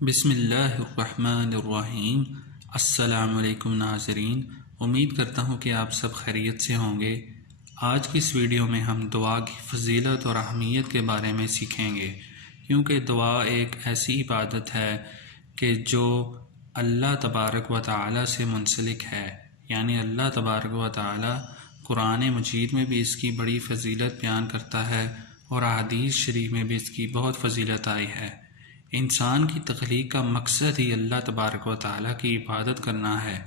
بسم اللہ الرحمن الرحیم۔ السلام علیکم ناظرین، امید کرتا ہوں کہ آپ سب خیریت سے ہوں گے۔ آج کی اس ویڈیو میں ہم دعا کی فضیلت اور اہمیت کے بارے میں سیکھیں گے، کیونکہ دعا ایک ایسی عبادت ہے کہ جو اللہ تبارک و تعالی سے منسلک ہے، یعنی اللہ تبارک و تعالی قرآن مجید میں بھی اس کی بڑی فضیلت بیان کرتا ہے اور احادیث شریف میں بھی اس کی بہت فضیلت آئی ہے۔ انسان کی تخلیق کا مقصد ہی اللہ تبارک و تعالیٰ کی عبادت کرنا ہے۔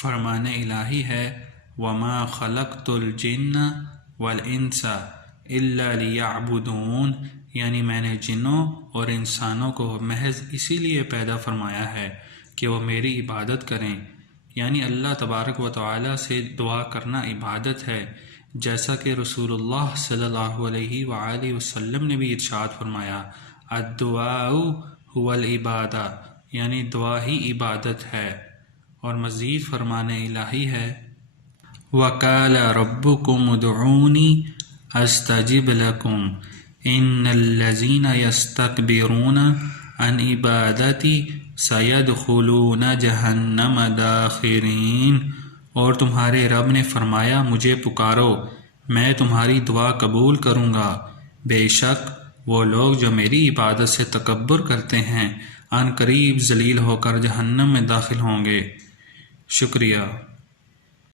فرمان الہی ہے وَمَا خَلَقْتُ الْجِنَّ وَالْإِنسَ إِلَّا لِيَعْبُدُونَ، یعنی میں نے جنوں اور انسانوں کو محض اسی لیے پیدا فرمایا ہے کہ وہ میری عبادت کریں، یعنی اللہ تبارک و تعالیٰ سے دعا کرنا عبادت ہے، جیسا کہ رسول اللہ صلی اللہ علیہ وآلہ وسلم نے بھی ارشاد فرمایا الدعاء هو العبادہ، یعنی دعا ہی عبادت ہے۔ اور مزید فرمان الہی ہے وَقَالَ رَبُّكُمُ ادْعُونِي أَسْتَجِبْ لَكُمْ إِنَّ الَّذِينَ يَسْتَكْبِرُونَ عَنْ عِبَادَتِي سَيَدْخُلُونَ جَهَنَّمَ دَاخِرِينَ، اور تمہارے رب نے فرمایا مجھے پکارو، میں تمہاری دعا قبول کروں گا، بے شک وہ لوگ جو میری عبادت سے تکبر کرتے ہیں ان قریب ذلیل ہو کر جہنم میں داخل ہوں گے۔ شکریہ۔